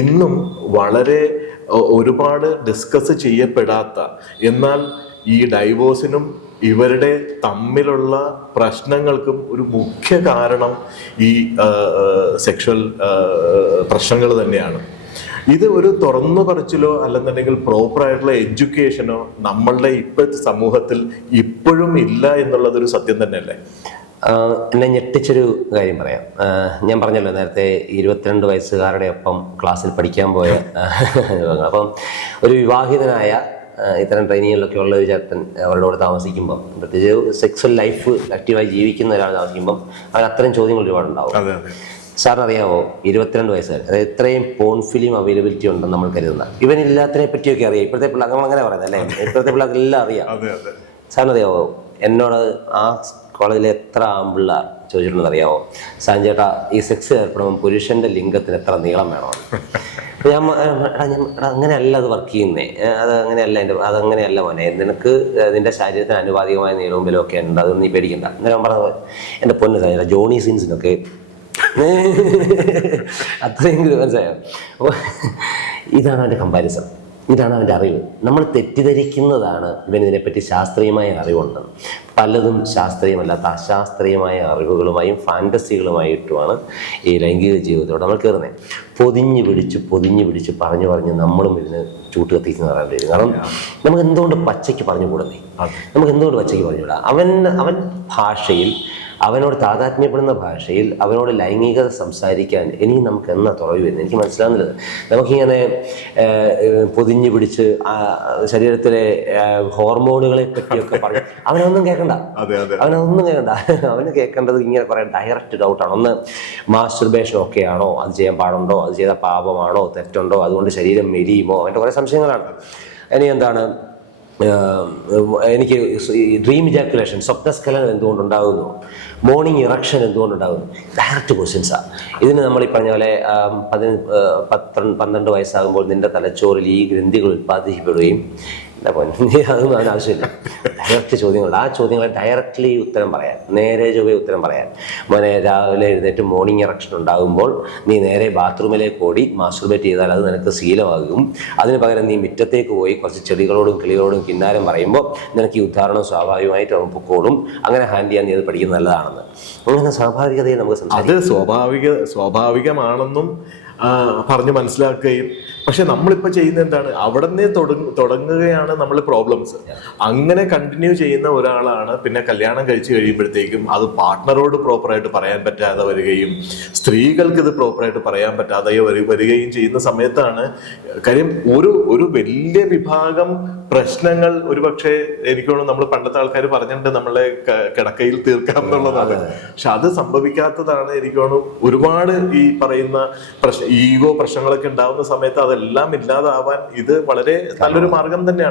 ഇന്നും വളരെ ഒരുപാട് ഡിസ്കസ് ചെയ്യപ്പെടാത്ത, എന്നാൽ ഈ ഡൈവോഴ്സിനും ഇവരുടെ തമ്മിലുള്ള പ്രശ്നങ്ങൾക്കും ഒരു മുഖ്യ കാരണം ഈ സെക്ഷൽ പ്രശ്നങ്ങൾ തന്നെയാണ്. ഇത് ഒരു തുറന്നു പറച്ചിലോ അല്ലെന്നുണ്ടെങ്കിൽ പ്രോപ്പറായിട്ടുള്ള എഡ്യൂക്കേഷനോ നമ്മളുടെ ഇപ്പോഴത്തെ സമൂഹത്തിൽ ഇപ്പോഴും ഇല്ല എന്നുള്ളതൊരു സത്യം തന്നെയല്ലേ? എന്നെ ഞെട്ടിച്ചൊരു കാര്യം പറയാം. ഞാൻ പറഞ്ഞല്ലോ നേരത്തെ 22 വയസ്സുകാരുടെ ഒപ്പം ക്ലാസ്സിൽ പഠിക്കാൻ പോയ അപ്പം ഒരു വിവാഹിതനായ ഇത്തരം ട്രെയിനിങ്ങിലൊക്കെ ഉള്ള ഒരു ചേട്ടൻ അവരുടെ കൂടെ താമസിക്കുമ്പം, പ്രത്യേകിച്ച് സെക്സ്വൽ ലൈഫ് ആക്റ്റീവായി ജീവിക്കുന്ന ഒരാൾ താമസിക്കുമ്പം അവൻ അത്തരം ചോദ്യങ്ങൾ ഒരുപാടുണ്ടാവും. സാറിനറിയാമോ 22 വയസ്സുകാർ, അതായത് ഇത്രയും പോൺ ഫിലിം അവൈലബിലിറ്റി ഉണ്ടെന്ന് നമ്മൾ കരുതുന്ന, ഇവനില്ലാത്തതിനെ പറ്റിയൊക്കെ അറിയാം. ഇപ്പോഴത്തെ പിള്ളേർ നമ്മളങ്ങനെ പറയുന്നത് അല്ലേ, ഇപ്പോഴത്തെ പിള്ളേർക്കെല്ലാം അറിയാം. സാറിനറിയാമോ എന്നോട് ആ കോളേജിലെ എത്ര ആമ്പിള്ളേർ ചോദിച്ചിട്ടുണ്ടെന്ന് അറിയാമോ, സാഞ്ചേട്ടാ ഈ സെക്സ് ഏർപ്പെടുമ്പോൾ പുരുഷന്റെ ലിംഗത്തിന് എത്ര നീളം വേണമെന്ന്. ഞാൻ അങ്ങനെയല്ല അത് വർക്ക് ചെയ്യുന്നേ, അതങ്ങനെയല്ല മോനെ, നിനക്ക് നിന്റെ ശരീരത്തിന് അനുപാതികമായ നീളവും ബലവും ഒക്കെ ഉണ്ട്, അതൊന്നും നീ പേടിക്കണ്ട. ഞാൻ പറഞ്ഞത് എൻ്റെ പൊന്ന് സാഞ്ചേട്ടാ ജോണി സീൻസിനൊക്കെ അത്രയെങ്കിലും മനസ്സിലായോ. അപ്പോൾ ഇതാണ് അവൻ്റെ കമ്പാരിസൺ, ഇതാണ് അവൻ്റെ അറിവ്. നമ്മൾ തെറ്റിദ്ധരിക്കുന്നതാണ് ഇവനിതിനെപ്പറ്റി ശാസ്ത്രീയമായ അറിവുണ്ടെന്ന്. പലതും ശാസ്ത്രീയമല്ലാത്ത അശാസ്ത്രീയമായ അറിവുകളുമായും ഫാൻറ്റസികളുമായിട്ടുമാണ് ഈ ലൈംഗിക ജീവിതത്തോടെ നമ്മൾ കയറുന്നത്. പൊതിഞ്ഞ് പിടിച്ച് പറഞ്ഞ് നമ്മളും ഇതിന് ചൂട്ട് കത്തിക്കുന്ന പറയേണ്ടി വരും. കാരണം നമുക്ക് എന്തുകൊണ്ട് പച്ചയ്ക്ക് പറഞ്ഞുകൂടുന്നേ, നമുക്ക് എന്തുകൊണ്ട് പച്ചയ്ക്ക് പറഞ്ഞുകൂടാ? അവൻ ഭാഷയിൽ, അവനോട് താതാത്മ്യപ്പെടുന്ന ഭാഷയിൽ അവനോട് ലൈംഗികത സംസാരിക്കാൻ ഇനിയും നമുക്ക് എന്നാ തുറവി വരുന്നത് എനിക്ക് മനസ്സിലാകുന്നില്ല. നമുക്കിങ്ങനെ പൊതിഞ്ഞു പിടിച്ച് ശരീരത്തിലെ ഹോർമോണുകളെ പറ്റിയൊക്കെ പറഞ്ഞു അവനൊന്നും കേൾക്കണ്ട. അവന് കേൾക്കേണ്ടത് ഇങ്ങനെ കുറേ ഡയറക്റ്റ് ഡൗട്ടാണ്. ഒന്ന്, മാസ്റ്റർബേഷൻ ഒക്കെ ആണോ, അത് ചെയ്യാൻ പാടുണ്ടോ, അത് ചെയ്ത പാപമാണോ, തെറ്റുണ്ടോ, അതുകൊണ്ട് ശരീരം മെലിയുമോ, അവൻ്റെ കുറേ സംശയങ്ങളാണ്. ഇനി എന്താണ്, എനിക്ക് ഡ്രീം ഇജാക്കുലേഷൻ, സ്വപ്നസ്ഖലനം എന്തുകൊണ്ടുണ്ടാകുന്നു, മോർണിംഗ് ഇറക്ഷൻ എന്തുകൊണ്ടുണ്ടാകുന്നു, ഡയറക്റ്റ് ക്വസ്റ്റ്യൻസാണ്. ഇതിന് നമ്മൾ ഈ പറഞ്ഞ പോലെ 12 വയസ്സാകുമ്പോൾ നിന്റെ തലച്ചോറിൽ ഈ ഗ്രന്ഥികൾ ഉൽപ്പാദിപ്പിക്കപ്പെടുകയും, അതൊന്നും അതിന് ആവശ്യമില്ല. ഡയറക്റ്റ് ചോദ്യങ്ങൾ, ആ ചോദ്യങ്ങളെ ഡയറക്റ്റ്ലി ഉത്തരം പറയാൻ, നേരെ ചൊവ്വേ ഉത്തരം പറയാൻ. മോനെ രാവിലെ എഴുന്നേറ്റ് മോർണിംഗ് ഇറക്ഷൻ ഉണ്ടാകുമ്പോൾ നീ നേരെ ബാത്റൂമിലേക്ക് ഓടി മാസ്റ്റർബേറ്റ് ചെയ്താൽ അത് നിനക്ക് ശീലമാകും. അതിന് പകരം നീ മുറ്റത്തേക്ക് പോയി കുറച്ച് ചെടികളോടും കിളികളോടും കിന്നാരം പറയുമ്പോൾ നിനക്ക് ഈ ഉദാഹരണം സ്വാഭാവികമായിട്ട് പൊക്കോളും. അങ്ങനെ ഹാൻഡിൽ ചെയ്യാൻ നീ അത് പഠിക്കുന്നത് നല്ലതാണെന്ന്. അങ്ങനെ സ്വാഭാവികതയെ നമുക്ക് സംസാരിക്കാം. അത് സ്വാഭാവികമാണെന്നും പറഞ്ഞ് മനസ്സിലാക്കുകയും, പക്ഷെ നമ്മളിപ്പോൾ ചെയ്യുന്ന എന്താണ്, അവിടെ നിന്നേ തുടങ്ങുകയാണ് നമ്മൾ പ്രോബ്ലംസ്. അങ്ങനെ കണ്ടിന്യൂ ചെയ്യുന്ന ഒരാളാണ് പിന്നെ കല്യാണം കഴിച്ച് കഴിയുമ്പോഴത്തേക്കും അത് പാർട്ട്ണറോട് പ്രോപ്പറായിട്ട് പറയാൻ പറ്റാതെ വരികയും, സ്ത്രീകൾക്ക് ഇത് പ്രോപ്പറായിട്ട് പറയാൻ പറ്റാതെ വരികയും ചെയ്യുന്ന സമയത്താണ് കാര്യം ഒരു വലിയ വിഭാഗം പ്രശ്നങ്ങൾ ഒരുപക്ഷെ എനിക്കോണം നമ്മൾ പണ്ടത്തെ ആൾക്കാർ പറഞ്ഞിട്ടുണ്ട് നമ്മളെ കിടക്കയിൽ തീർക്കാം എന്നുള്ളതാണ്. പക്ഷെ അത് സംഭവിക്കാത്തതാണ് എനിക്കോണം. ഒരുപാട് ഈ പറയുന്ന ഈഗോ പ്രശ്നങ്ങളൊക്കെ ഉണ്ടാവുന്ന സമയത്ത് അതെല്ലാം ഇല്ലാതാവാൻ ഇത് വളരെ നല്ലൊരു മാർഗം തന്നെയാണ്.